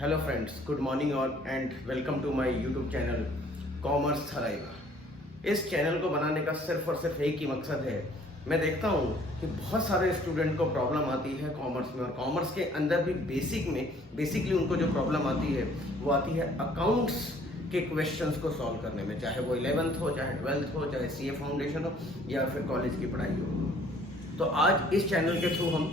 Hello friends, good morning all and welcome to my YouTube channel commerce थराइवा। इस channel को बनाने का सिर्फ और सिर्फ एक ही मकसद है। मैं देखता हूँ कि बहुत सारे स्टूडेंट को प्रॉब्लम आती है कॉमर्स में, और कॉमर्स के अंदर भी बेसिकली उनको जो प्रॉब्लम आती है वो आती है अकाउंट्स के क्वेश्चंस को सॉल्व करने में, चाहे वो 11th हो, चाहे 12th हो, चाहे सीए फाउंडेशन हो या फिर कॉलेज की पढ़ाई हो। तो आज इस चैनल के थ्रू हम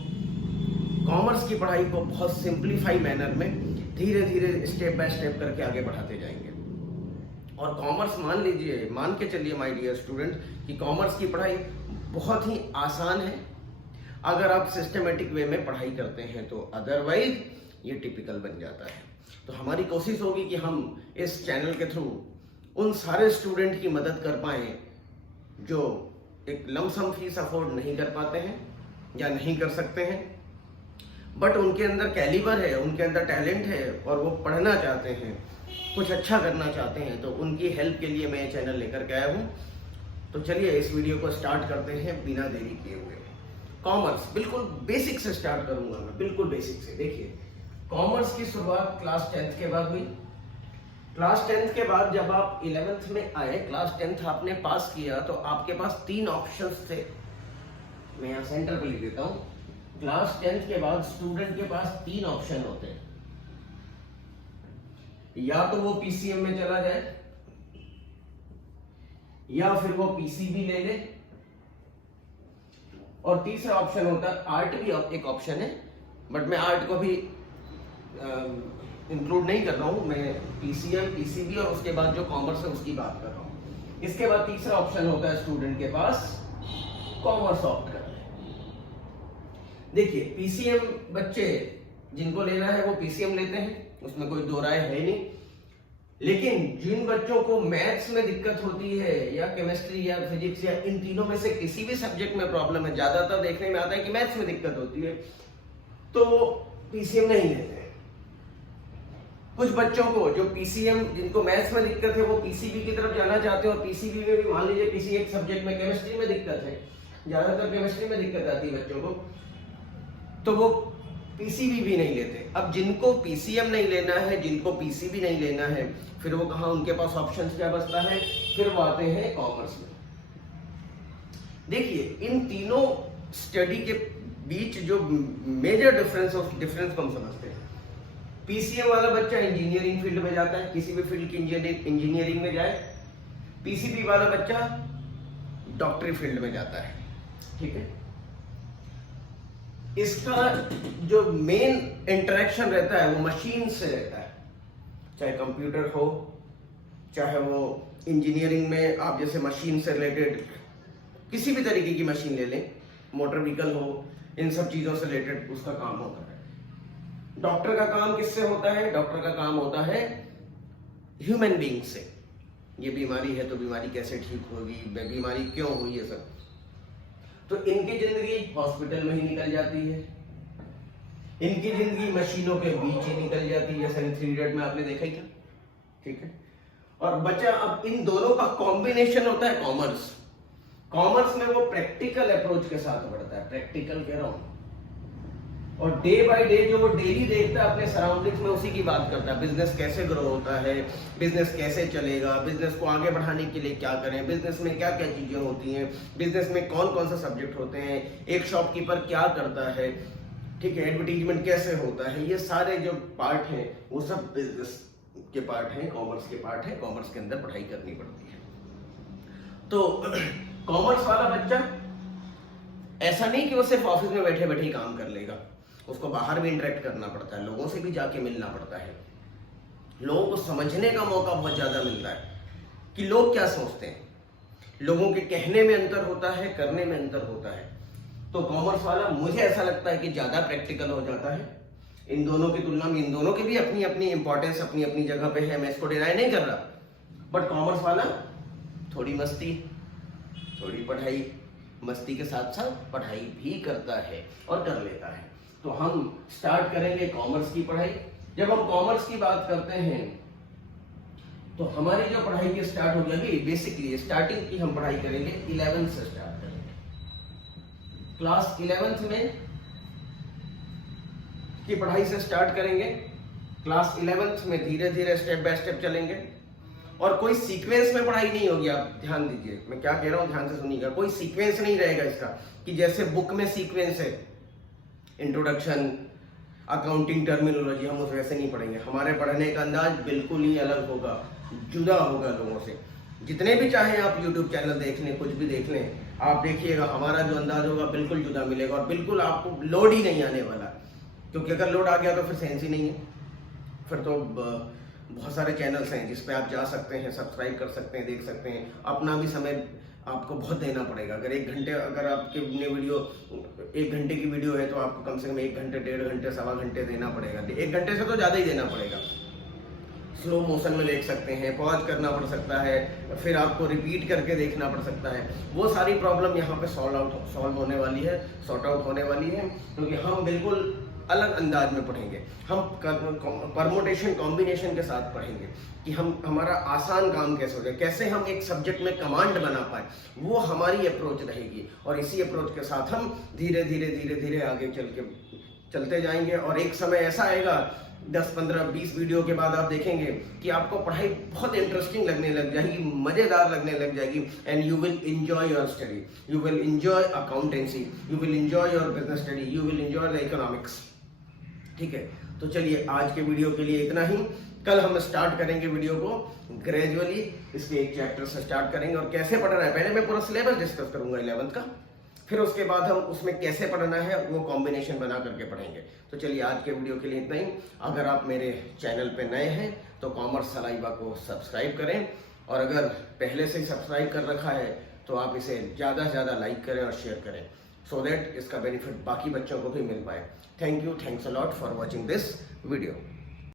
कॉमर्स की पढ़ाई को बहुत सिंप्लीफाई मैनर में धीरे धीरे स्टेप बाय स्टेप करके आगे बढ़ाते जाएंगे। और कॉमर्स मान के चलिए माय डियर स्टूडेंट कि कॉमर्स की पढ़ाई बहुत ही आसान है अगर आप सिस्टमेटिक वे में पढ़ाई करते हैं, तो अदरवाइज ये टिपिकल बन जाता है। तो हमारी कोशिश होगी कि हम इस चैनल के थ्रू उन सारे स्टूडेंट की मदद कर पाएं जो एक लमसम फीस अफोर्ड नहीं कर पाते हैं या नहीं कर सकते हैं, बट उनके अंदर कैलिबर है, उनके अंदर टैलेंट है और वो पढ़ना चाहते हैं, कुछ अच्छा करना चाहते हैं। तो उनकी हेल्प के लिए मैं ये चैनल लेकर के आया हूँ। तो चलिए इस वीडियो को स्टार्ट करते हैं बिना देरी किए हुए। कॉमर्स बिल्कुल बेसिक से स्टार्ट करूंगा मैं, बिल्कुल बेसिक से। देखिए, कॉमर्स की शुरुआत क्लास 10th के बाद हुई। क्लास 10th के बाद जब आप 11th में आए, क्लास 10th आपने पास किया, तो आपके पास 3 ऑप्शंस थे। मैं यहाँ सेंटर पे लिख देता हूँ। क्लास 10th के बाद स्टूडेंट के पास 3 ऑप्शन होते हैं। या तो वो पीसीएम में चला जाए, या फिर वो पीसीबी ले ले, और तीसरा ऑप्शन होता है आर्ट भी एक ऑप्शन है, बट मैं आर्ट को भी इंक्लूड नहीं कर रहा हूं। मैं पीसीएम, पीसीबी और उसके बाद जो कॉमर्स है उसकी बात कर रहा हूं। इसके बाद तीसरा ऑप्शन होता है स्टूडेंट के पास कॉमर्स ऑप्ट कर। देखिए, पीसीएम बच्चे जिनको लेना है वो पीसीएम लेते हैं, उसमें कोई दो राय है नहीं। लेकिन जिन बच्चों को मैथ्स में दिक्कत होती है या केमिस्ट्री या फिजिक्स या इन तीनों में से किसी भी सब्जेक्ट में प्रॉब्लम है, ज्यादातर देखने में आता है कि मैथ्स में दिक्कत होती है, तो वो पीसीएम नहीं लेते हैं। कुछ बच्चों को जो पीसीएम, जिनको मैथ्स में दिक्कत है, वो पीसीबी की तरफ जाना चाहते हैं, और पीसीबी में भी मान लीजिए किसी एक सब्जेक्ट में केमिस्ट्री में दिक्कत है, ज्यादातर केमिस्ट्री में दिक्कत आती है बच्चों को, तो वो पीसीबी भी नहीं लेते। अब जिनको पीसीएम नहीं लेना है, जिनको पीसीबी नहीं लेना है, फिर वो कहा, उनके पास ऑप्शंस क्या बचता है, फिर वो आते हैं कॉमर्स में। देखिए, इन तीनों स्टडी के बीच जो मेजर डिफरेंस को हम समझते हैं। पीसीएम वाला बच्चा इंजीनियरिंग फील्ड में जाता है, किसी भी फील्ड की इंजीनियरिंग में जाए। पीसीबी वाला बच्चा डॉक्टरी फील्ड में जाता है, ठीक है। इसका जो मेन इंटरेक्शन रहता है वो मशीन से रहता है, चाहे कंप्यूटर हो, चाहे वो इंजीनियरिंग में आप जैसे मशीन से रिलेटेड किसी भी तरीके की मशीन ले लें, मोटर व्हीकल हो, इन सब चीजों से रिलेटेड उसका काम होता है। डॉक्टर का काम किससे होता है? डॉक्टर का काम होता है ह्यूमन बीइंग से। ये बीमारी है तो बीमारी कैसे ठीक होगी, बीमारी क्यों हुई, ये सब। तो इनकी जिंदगी हॉस्पिटल में ही निकल जाती है, इनकी जिंदगी मशीनों के बीच ही निकल जाती है, जैसे 3 इडियट में आपने देखा ही था, ठीक है। और बच्चा, अब इन दोनों का कॉम्बिनेशन होता है कॉमर्स। कॉमर्स में वो प्रैक्टिकल अप्रोच के साथ बढ़ता है, प्रैक्टिकल कह रहा हूं, और डे बाय डे जो वो डेली देखता है अपने सराउंडिंग्स में, उसी की बात करता है। बिजनेस कैसे ग्रो होता है, बिजनेस कैसे चलेगा, बिजनेस को आगे बढ़ाने के लिए क्या करें, बिजनेस में क्या क्या चीजें होती हैं, बिजनेस में कौन कौन सा सब्जेक्ट होते हैं, एक शॉपकीपर क्या करता है, ठीक है, एडवर्टीजमेंट कैसे होता है, ये सारे जो पार्ट हैं वो सब बिजनेस के पार्ट हैं, कॉमर्स के पार्ट है। कॉमर्स के अंदर पढ़ाई करनी पड़ती है। तो कॉमर्स वाला बच्चा ऐसा नहीं कि वो सिर्फ ऑफिस में बैठे बैठे ही काम कर लेगा, उसको बाहर भी इंटरेक्ट करना पड़ता है, लोगों से भी जाके मिलना पड़ता है, लोगों को समझने का मौका बहुत ज्यादा मिलता है कि लोग क्या सोचते हैं। लोगों के कहने में अंतर होता है, करने में अंतर होता है। तो कॉमर्स वाला, मुझे ऐसा लगता है कि ज्यादा प्रैक्टिकल हो जाता है इन दोनों की तुलना में। इन दोनों की भी अपनी अपनी इंपॉर्टेंस अपनी अपनी जगह पे है, मैं इसको डिनाई नहीं कर रहा, बट कॉमर्स वाला थोड़ी मस्ती, थोड़ी पढ़ाई, मस्ती के साथ साथ पढ़ाई भी करता है और कर लेता है। तो हम स्टार्ट करेंगे कॉमर्स की पढ़ाई। जब हम कॉमर्स की बात करते हैं तो हमारी जो पढ़ाई की स्टार्ट होगी, अभी बेसिकली स्टार्टिंग की हम पढ़ाई करेंगे 11th से स्टार्ट करेंगे। क्लास 11th में की पढ़ाई से स्टार्ट करेंगे। क्लास 11th में धीरे धीरे स्टेप बाय स्टेप चलेंगे और कोई सीक्वेंस में पढ़ाई नहीं होगी। आप ध्यान दीजिए, मैं क्या कह रहा हूँ ध्यान से सुनिएगा। कोई सीक्वेंस नहीं रहेगा इसका कि जैसे बुक में सीक्वेंस है, इंट्रोडक्शन, अकाउंटिंग टर्मिनोलॉजी, हम उस वैसे नहीं पढ़ेंगे। हमारे पढ़ने का अंदाज बिल्कुल ही अलग होगा, जुदा होगा लोगों से। जितने भी चाहे आप YouTube चैनल देख लें, कुछ भी देख लें, आप देखिएगा हमारा जो अंदाज होगा बिल्कुल जुदा मिलेगा और बिल्कुल आपको लोड ही नहीं आने वाला, क्योंकि अगर लोड आ गया तो फिर सेंस ही नहीं है। फिर तो बहुत सारे चैनल्स हैं जिस पे आप जा सकते हैं, सब्सक्राइब कर सकते हैं, देख सकते हैं। अपना भी समय आपको बहुत देना पड़ेगा। अगर 1 घंटे, अगर आपके वीडियो 1 घंटे की वीडियो है तो आपको कम से कम 1 घंटे, 1.5 घंटे, 1.25 घंटे देना पड़ेगा। 1 घंटे से तो ज़्यादा ही देना पड़ेगा। स्लो मोशन में देख सकते हैं, पॉज करना पड़ सकता है, फिर आपको रिपीट करके देखना पड़ सकता है। वो सारी प्रॉब्लम यहाँ पे सॉल्व होने वाली है, सॉर्ट आउट होने वाली है, क्योंकि हम बिल्कुल अलग अंदाज में पढ़ेंगे। हम परमुटेशन कॉम्बिनेशन के साथ पढ़ेंगे कि हमारा आसान काम कैसे हो जाए, कैसे हम एक सब्जेक्ट में कमांड बना पाए, वो हमारी अप्रोच रहेगी। और इसी अप्रोच के साथ हम धीरे धीरे आगे चलते जाएंगे। और एक समय ऐसा आएगा 10, 15, 20 वीडियो के बाद आप देखेंगे कि आपको पढ़ाई बहुत इंटरेस्टिंग लगने लग जाएगी, मजेदार लगने लग जाएगी। And you will enjoy your study, you will enjoy accountancy, you will enjoy your business study, you will enjoy the economics. ठीक है, तो चलिए आज के वीडियो के लिए इतना ही। कल हम स्टार्ट करेंगे वीडियो को ग्रेजुअली, इसके एक चैप्टर से स्टार्ट करेंगे और कैसे पढ़ना है। पहले मैं पूरा सिलेबस डिस्कस करूंगा 11th का, फिर उसके बाद हम उसमें कैसे पढ़ना है वो कॉम्बिनेशन बना करके पढ़ेंगे। तो चलिए आज के वीडियो के लिए इतना ही। अगर आप मेरे चैनल पे नए हैं तो कॉमर्स सलाइवा को सब्सक्राइब करें, और अगर पहले से ही सब्सक्राइब कर रखा है तो आप इसे ज़्यादा से ज़्यादा लाइक करें और शेयर करें, so that इसका बेनिफिट बाकी बच्चों को भी मिल पाए। Thank you, thanks a lot for watching this video.